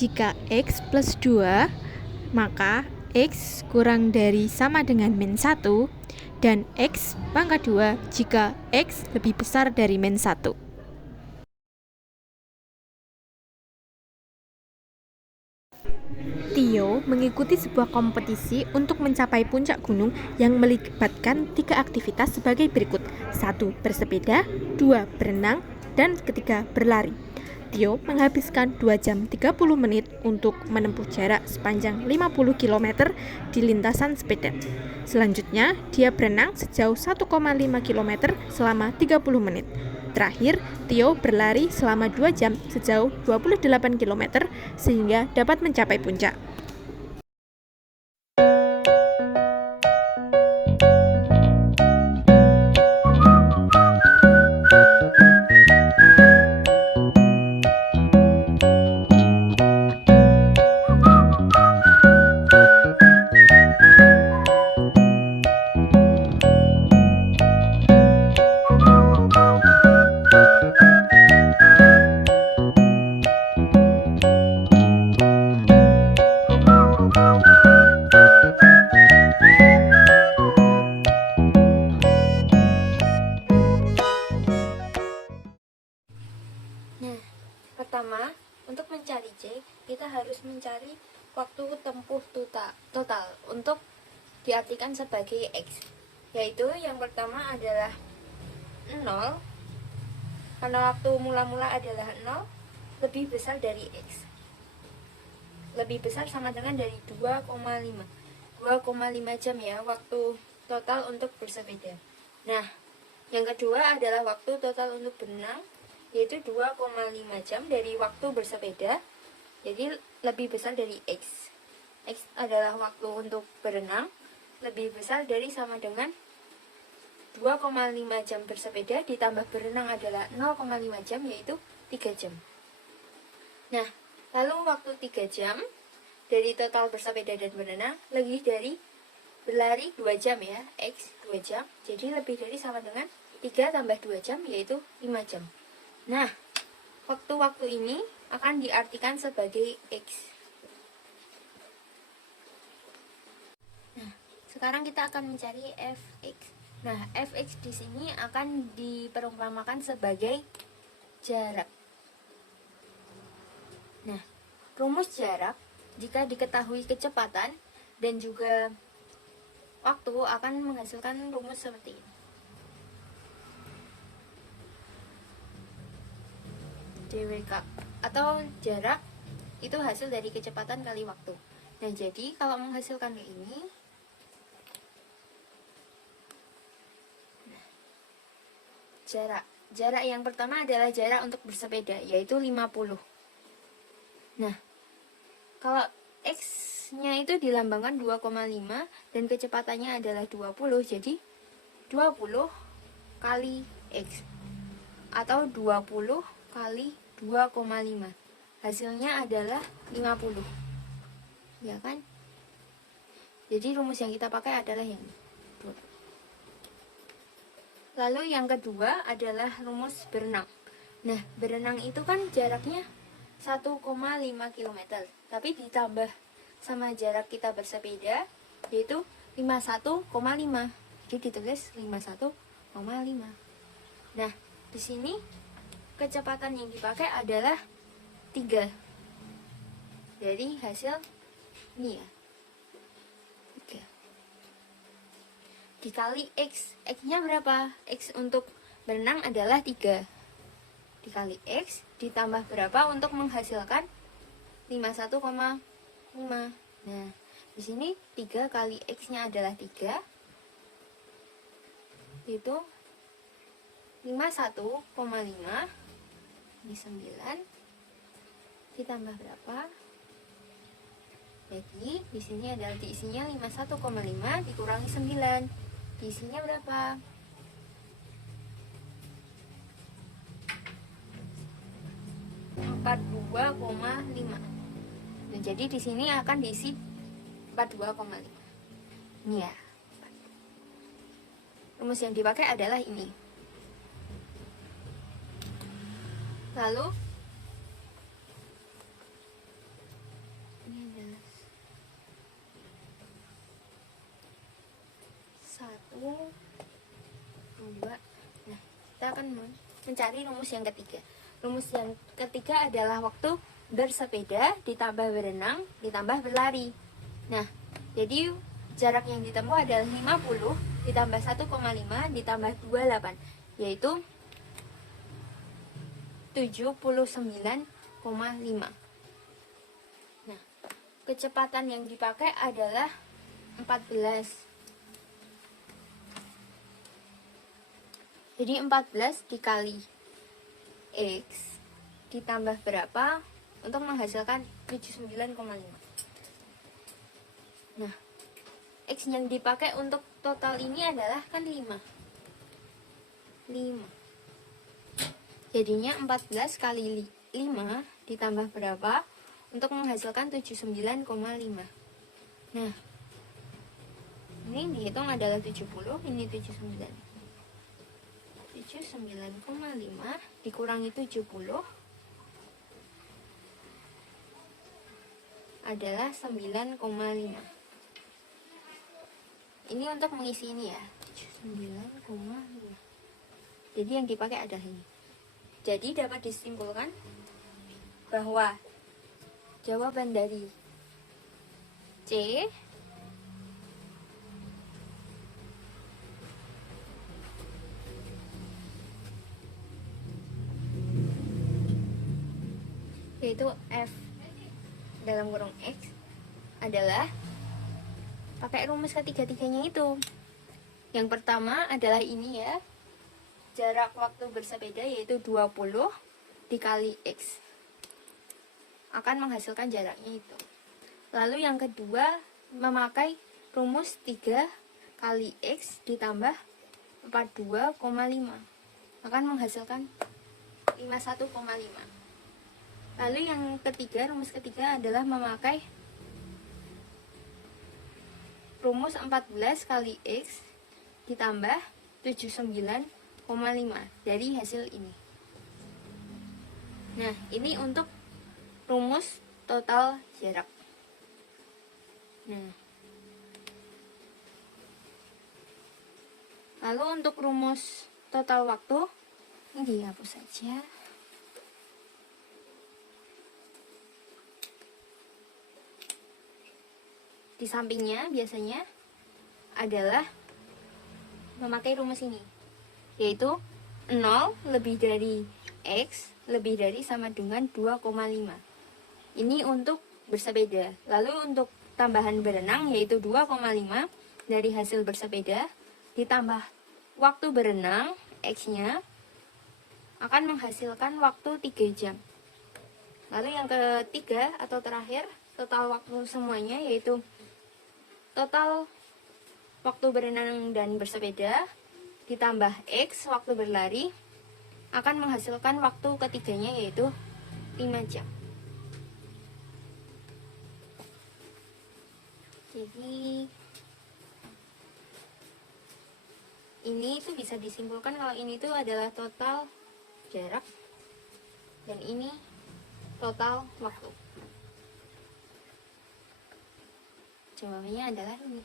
Jika X plus 2, maka X kurang dari sama dengan min 1, dan X pangkat 2 jika X lebih besar dari min 1. Tio mengikuti sebuah kompetisi untuk mencapai puncak gunung yang melibatkan 3 aktivitas sebagai berikut. 1. Bersepeda, 2. Berenang, dan ketiga berlari. Tio menghabiskan 2 jam 30 menit untuk menempuh jarak sepanjang 50 km di lintasan sepeda. Selanjutnya, dia berenang sejauh 1,5 km selama 30 menit. Terakhir, Tio berlari selama 2 jam sejauh 28 km sehingga dapat mencapai puncak. Pertama, untuk mencari C, kita harus mencari waktu tempuh total untuk diartikan sebagai X, yaitu yang pertama adalah 0, karena waktu mula-mula adalah 0, lebih besar dari X. Lebih besar sama dengan dari 2,5 jam ya, waktu total untuk bersepeda. Nah, yang kedua adalah waktu total untuk berenang, yaitu 2,5 jam dari waktu bersepeda, jadi lebih besar dari X. X adalah waktu untuk berenang, lebih besar dari sama dengan 2,5 jam bersepeda ditambah berenang adalah 0,5 jam, yaitu 3 jam. Nah, lalu waktu 3 jam dari total bersepeda dan berenang lebih dari berlari 2 jam ya, X 2 jam, jadi lebih dari sama dengan 3 tambah 2 jam, yaitu 5 jam. Nah, waktu-waktu ini akan diartikan sebagai X. Nah, sekarang kita akan mencari Fx. Nah, Fx di sini akan diperumpamakan sebagai jarak. Nah, rumus jarak jika diketahui kecepatan dan juga waktu akan menghasilkan rumus seperti ini. DWK atau jarak itu hasil dari kecepatan kali waktu. Nah, jadi kalau menghasilkan ini, jarak yang pertama adalah jarak untuk bersepeda, yaitu 50. Nah, kalau X-nya itu dilambangkan 2,5 dan kecepatannya adalah 20, jadi 20 kali X atau 20 kali 2,5, hasilnya adalah 50, ya kan? Jadi rumus yang kita pakai adalah yang ini. Lalu yang kedua adalah rumus berenang. Nah, berenang itu kan jaraknya 1,5 km, tapi ditambah sama jarak kita bersepeda, yaitu 51,5, jadi ditulis 51,5. Nah, di sini kecepatan yang dipakai adalah 3. Dari hasil ini ya, 3 dikali X. X-nya berapa? X untuk berenang adalah 3. Dikali X ditambah berapa untuk menghasilkan 51,5. Nah, di sini 3 kali X-nya adalah 3, yaitu 51,5. Ini 9 ditambah berapa? Jadi di sini adalah diisinya 51,5 dikurangi 9. Diisinya berapa? 42,5. Nah, jadi di sini akan diisi 42,5. Ini ya. Rumus yang dipakai adalah ini. Lalu mencari rumus yang ketiga. Rumus yang ketiga adalah waktu bersepeda ditambah berenang ditambah berlari. Nah, jadi jarak yang ditempuh adalah 50 ditambah 1,5 ditambah 28, yaitu 79,5. Nah, kecepatan yang dipakai adalah 14. Jadi 14 dikali X ditambah berapa untuk menghasilkan 79,5. Nah, X yang dipakai untuk total ini adalah kan 5. Jadinya 14 kali 5 ditambah berapa untuk menghasilkan 79,5. Nah, ini dihitung adalah 70, ini 79. 79,5 dikurangi 70 adalah 9,5. Ini untuk mengisi ini ya, 9,5. Jadi yang dipakai adalah ini. Jadi dapat disimpulkan bahwa jawaban dari C yaitu F dalam kurung X adalah pakai rumus ketiga-tiganya itu. Yang pertama adalah ini ya, jarak waktu bersepeda yaitu 20 dikali X akan menghasilkan jaraknya itu. Lalu yang kedua memakai rumus 3 kali X ditambah 42,5 akan menghasilkan 51,5. Lalu yang ketiga, rumus ketiga adalah memakai rumus 14 kali X ditambah 79,5 dari hasil ini. Nah, ini untuk rumus total jarak. Nah, lalu untuk rumus total waktu ini dihapus saja. Di sampingnya biasanya adalah memakai rumus ini, yaitu 0 lebih dari X lebih dari sama dengan 2,5. Ini untuk bersepeda. Lalu untuk tambahan berenang yaitu 2,5 dari hasil bersepeda ditambah waktu berenang X-nya akan menghasilkan waktu 3 jam. Lalu yang ketiga atau terakhir, total waktu semuanya yaitu total waktu berenang dan bersepeda ditambah X waktu berlari akan menghasilkan waktu ketiganya yaitu 5 jam. Jadi ini tuh bisa disimpulkan kalau ini tuh adalah total jarak dan ini total waktu. Jawabannya adalah ini.